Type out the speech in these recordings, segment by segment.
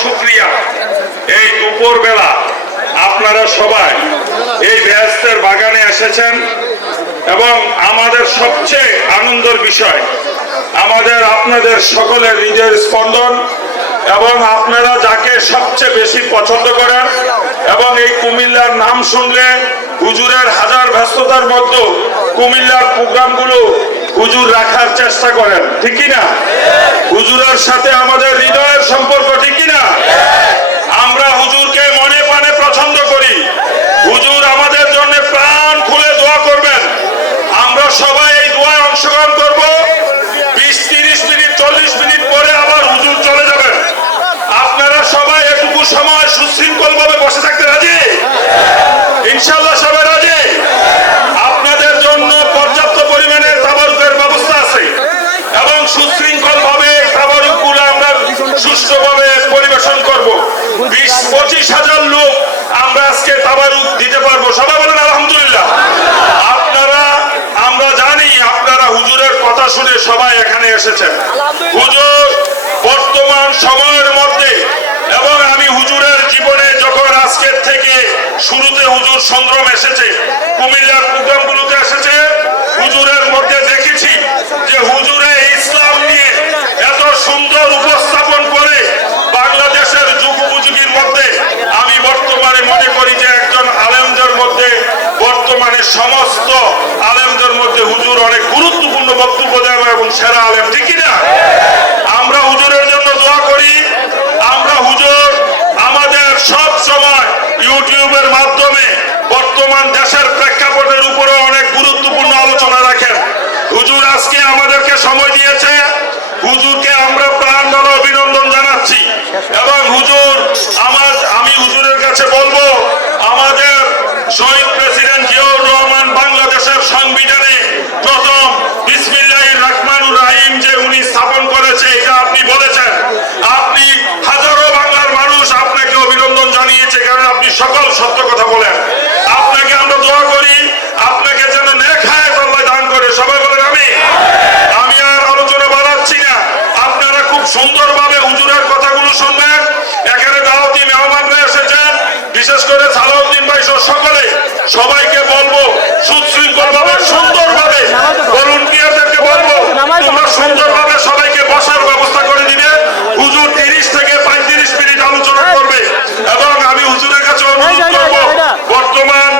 শুকরিয়া। এই দুপুর বেলা আপনারা সবাই এই বেহেশতের বাগানে এসেছেন এবং আমাদের সবচেয়ে আনন্দের বিষয় আমাদের আপনাদের সকলের হৃদয়ের স্পন্দন এবং আপনারা যাকে সবচেয়ে বেশি পছন্দ করেন এবং এই কুমিল্লার নাম শুনলে হুজুরের হাজার ব্যস্ততার মধ্যে কুমিল্লার প্রোগ্রামগুলো হুজুর রাখার চেষ্টা করেন, ঠিক কিনা? হুজুরের সাথে আমাদের হৃদয়ের সম্পর্ক, ঠিক কিনা? আমরা হুজুরকে মনে প্রাণে পছন্দ করি। হুজুর আমাদের জন্য প্রাণ খুলে দোয়া করবেন। আমরা সবাই এই দোয়ায় অংশগ্রহণ করব। 20-30 মিনিট 40 মিনিট পরে আবার হুজুর চলে যাবেন। আপনারা সবাই এটুকু সময় সুশৃঙ্খল ভাবে বসে থাকতে রাজি? ইনশাআল্লাহ সবাই রাজি? আপনাদের জন্য পর্যাপ্ত পরিমাণে তাবারুকের ব্যবস্থা আছে এবং সুশৃঙ্খল ভাবে তাবারুকগুলো আমরা সুষ্ঠুভাবে পরিবেশন করব। 20-25 হাজার লোক আমরা আজকে তাবারুক দিতে পারবো। সবাই বলেন আলহামদুলিল্লাহ। আপনারা, আমরা জানি আপনারা হুজুরের কথা শুনে সবাই এখানে এসেছেন। হুজুর বর্তমান সময়ের মধ্যে এবং আমি হুজুরের জীবনে যখন আজকের থেকে শুরুতে হুজুর সংগ্রাম এসেছে, কুমিল্লার প্রোগ্রামগুলোতে এসেছে, হুজুরের মধ্যে দেখেছি যে হুজুরে ইসলাম নিয়ে এত সুন্দর উপস্থাপন করে বাংলাদেশের যুগ উপযোগীর মধ্যে আমি বর্তমানে মনে করি যে একজন আলেমদের মধ্যে বর্তমানে সমস্ত আলেমদের মধ্যে হুজুর অনেক গুরুত্বপূর্ণ বক্তব্য দেন এবং সেরা আলেম, ঠিক কিনা? আমরা হুজুরের জন্য দোয়া করি। আমরা হুজুর আমাদের সব সময় ইউটিউবের মাধ্যমে বর্তমান দেশের প্রেক্ষাপটের উপরে অনেক গুরুত্বপূর্ণ আলোচনা রাখেন। হুজুর আজকে আমাদেরকে সময় দিয়েছে, হুজুরকে আমরা প্রাণ ঢালা অভিনন্দন জানাচ্ছি এবং হুজুর আমি হুজুরের কাছে বলবো আমাদের শহীদ প্রেসিডেন্ট জিয়াউর রহমান বাংলাদেশের সংবিধানে প্রথম বিসমিল্লাহির রহমানুর রহিম যে উনি স্থাপন করেছে, এটা আপনি বলেছেন। আপনি হাজারো বাংলার মানুষ আপনাকে অভিনন্দন জানিয়েছে কারণ আপনি সকল সত্য কথা বলেন। আপনাকে আমরা দোয়া করি আপনাকে যেন নেক হায়াত আল্লাহ দান করে। সবাই বলেন আমি আর আলোচনা বাড়াচ্ছি না। আপনারা খুব সুন্দরভাবে হুজুরের কথাগুলো শুনবেন। এখানে দাওয়াতি মেহমানরা এসেছেন, বিশেষ করে সালাউদ্দিন ভাই সকলে, সবাইকে বলবো সুশৃঙ্খল ভাবে সুন্দরভাবে ভলান্টিয়ারদেরকে বলবো তোমরা সুন্দরভাবে সবাইকে বসার ব্যবস্থা করে দিবে। হুজুর 30 থেকে 35 মিনিট আলোচনা করবে এবং আমি হুজুরের কাছে অনুরোধ করব বর্তমান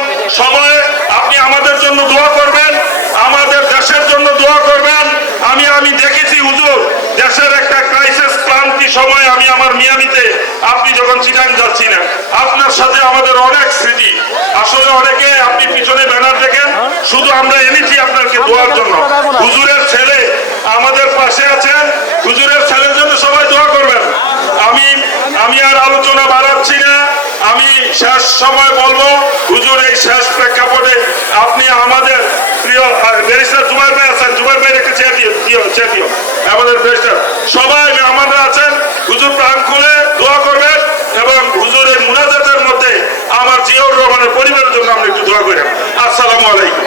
সময়ে আপনি আমাদের জন্য দোয়া করবেন, আমাদের দেশের জন্য দোয়া করবেন। আমি দেখেছি হুজুর দেশের একটা ক্রাইসিস ক্লান্তি সময় আমি আমার মিয়ামিতে আপনি যখন চিটাং যাচ্ছি না, আপনার সাথে আমাদের অনেক স্মৃতি। আসলে অনেকে আপনি পিছনে ব্যানার দেখেন, শুধু আমরা এনেছি আপনাকে দোয়ার জন্য। হুজুরের ছেলে আমাদের পাশে আছেন, হুজুরের ছেলের জন্য সবাই দোয়া করবেন। আমি আর আলোচনা বাড়াচ্ছি না। আমি শেষ সময় বলবো হুজুর এই শেষ প্রেক্ষাপটে আপনি আমাদের প্রিয় ব্যারিস্টার জুবাইর ভাই আছেন, জুবাইর ভাই একটা চেয়ার দিও আমাদের ব্যারিস্টার সবাই আমাদের আছেন। হুজুর প্রাণ খুলে দোয়া করবেন এবং হুজুরের মুনাজাতের মধ্যে আমার জিয়াউর রহমানের পরিবারের জন্য আমরা একটু দোয়া করি। আসসালামু আলাইকুম।